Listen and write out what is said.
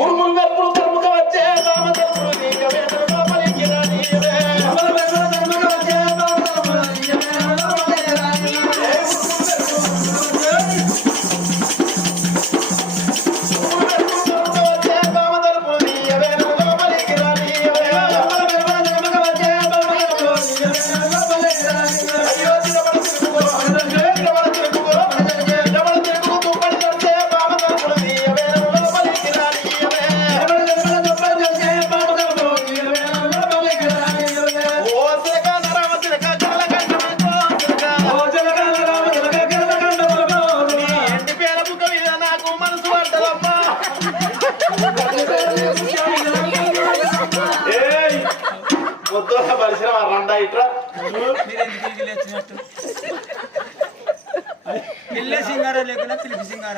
ఉరుములు వెప్పులు తరుముక వచ్చే బామ తరుములు నీక వేదన లోపలికి రానీయవే పరిశ్రమ రండా ఇట్రా సింగారా లేకుండా తెలిపి సింగారా